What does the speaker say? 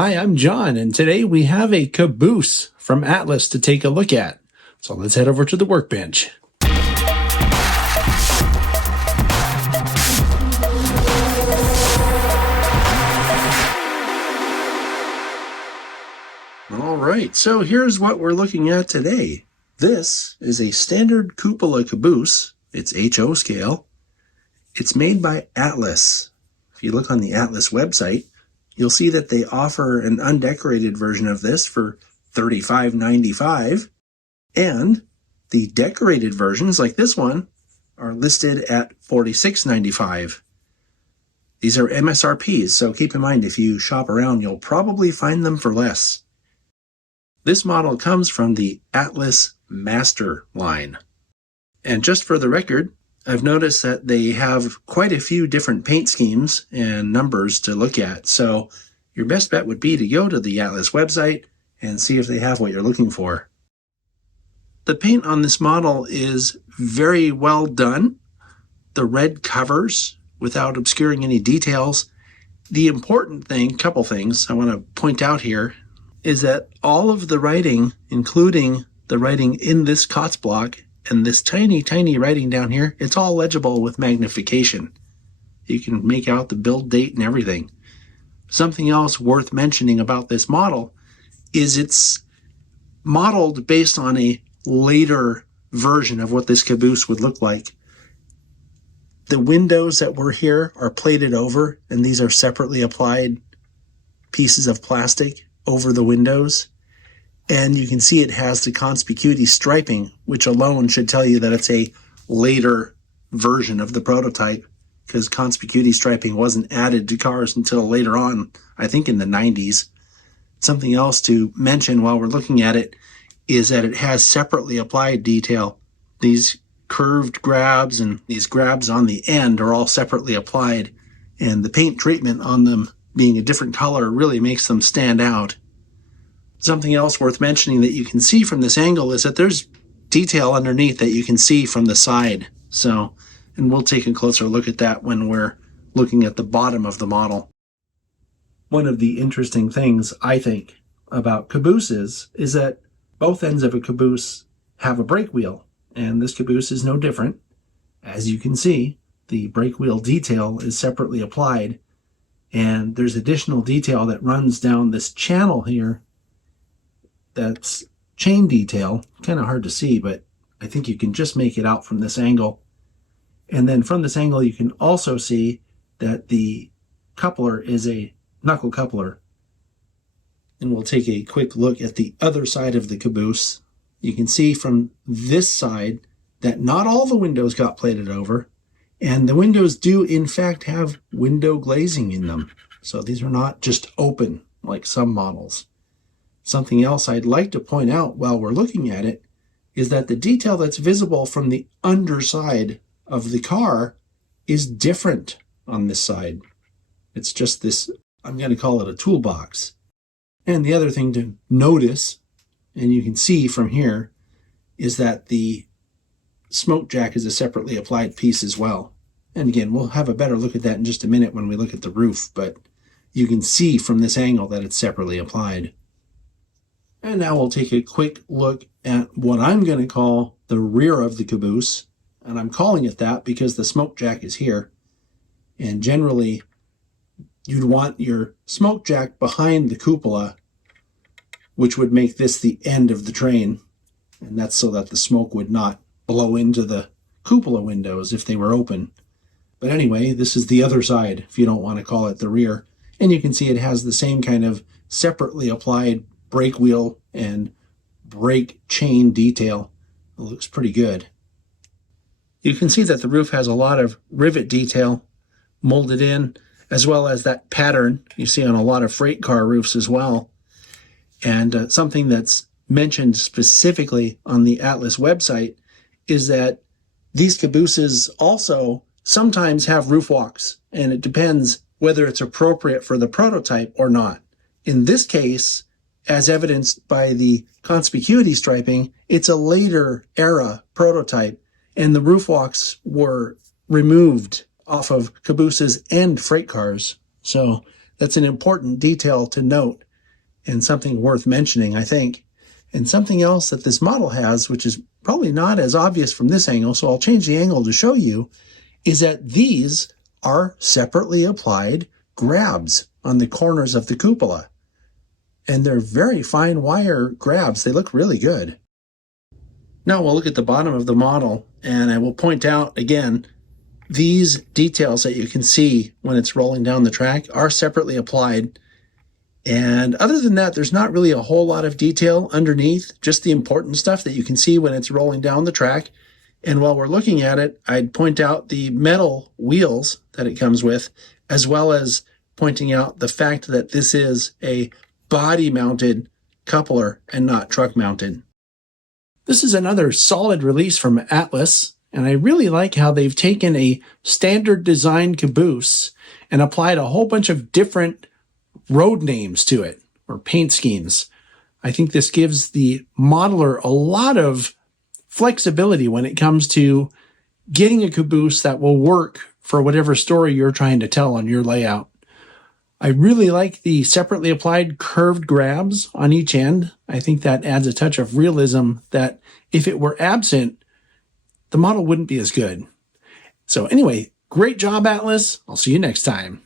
Hi, I'm John, and today we have a caboose from Atlas to take a look at. So let's head over to the workbench. All right, so here's what we're looking at today. This is a standard Cupola Caboose. It's HO scale. It's made by Atlas. If you look on the Atlas website, you'll see that they offer an undecorated version of this for $35.95, and the decorated versions, like this one, are listed at $46.95. These are MSRPs, so keep in mind if you shop around, you'll probably find them for less. This model comes from the Atlas Master line. And just for the record, I've noticed that they have quite a few different paint schemes and numbers to look at, so your best bet would be to go to the Atlas website and see if they have what you're looking for. The paint on this model is very well done. The red covers without obscuring any details. The important thing, couple things I want to point out here, is that all of the writing, including the writing in this COTS block, and this tiny, tiny writing down here, it's all legible with magnification. You can make out the build date and everything. Something else worth mentioning about this model is it's modeled based on a later version of what this caboose would look like. The windows that were here are plated over, and these are separately applied pieces of plastic over the windows. And you can see it has the conspicuity striping, which alone should tell you that it's a later version of the prototype, because conspicuity striping wasn't added to cars until later on, I think in the 90s. Something else to mention while we're looking at it is that it has separately applied detail. These curved grabs and these grabs on the end are all separately applied, and the paint treatment on them being a different color really makes them stand out. Something else worth mentioning that you can see from this angle is that there's detail underneath that you can see from the side. And we'll take a closer look at that when we're looking at the bottom of the model. One of the interesting things, I think, about cabooses is that both ends of a caboose have a brake wheel, and this caboose is no different. As you can see, the brake wheel detail is separately applied, and there's additional detail that runs down this channel here. That's chain detail, kind of hard to see, but I think you can just make it out from this angle. And then from this angle, you can also see that the coupler is a knuckle coupler. And we'll take a quick look at the other side of the caboose. You can see from this side that not all the windows got plated over, and the windows do in fact have window glazing in them. So these are not just open like some models. Something else I'd like to point out while we're looking at it is that the detail that's visible from the underside of the car is different on this side. It's just this, I'm going to call it a toolbox. And the other thing to notice, and you can see from here, is that the smoke jack is a separately applied piece as well. And again, we'll have a better look at that in just a minute when we look at the roof, but you can see from this angle that it's separately applied. And now we'll take a quick look at what I'm going to call the rear of the caboose. And I'm calling it that because the smoke jack is here. And generally, you'd want your smoke jack behind the cupola, which would make this the end of the train. And that's so that the smoke would not blow into the cupola windows if they were open. But anyway, this is the other side, if you don't want to call it the rear. And you can see it has the same kind of separately applied brake wheel and brake chain detail. It looks pretty good. You can see that the roof has a lot of rivet detail molded in, as well as that pattern you see on a lot of freight car roofs as well. And something that's mentioned specifically on the Atlas website is that these cabooses also sometimes have roof walks, and it depends whether it's appropriate for the prototype or not. In this case, as evidenced by the conspicuity striping, it's a later era prototype, and the roof walks were removed off of cabooses and freight cars. So that's an important detail to note. and something worth mentioning, I think. And something else that this model has, which is probably not as obvious from this angle, so I'll change the angle to show you, is that these are separately applied grabs on the corners of the cupola. And they're very fine wire grabs. They look really good. Now we'll look at the bottom of the model, and I will point out again, these details that you can see when it's rolling down the track are separately applied. And other than that, there's not really a whole lot of detail underneath, just the important stuff that you can see when it's rolling down the track. And while we're looking at it, I'd point out the metal wheels that it comes with, as well as pointing out the fact that this is a body-mounted coupler and not truck-mounted. This is another solid release from Atlas, and I really like how they've taken a standard design caboose and applied a whole bunch of different road names to it, or paint schemes. I think this gives the modeler a lot of flexibility when it comes to getting a caboose that will work for whatever story you're trying to tell on your layout. I really like the separately applied curved grabs on each end. I think that adds a touch of realism that if it were absent, the model wouldn't be as good. So anyway, great job, Atlas. I'll see you next time.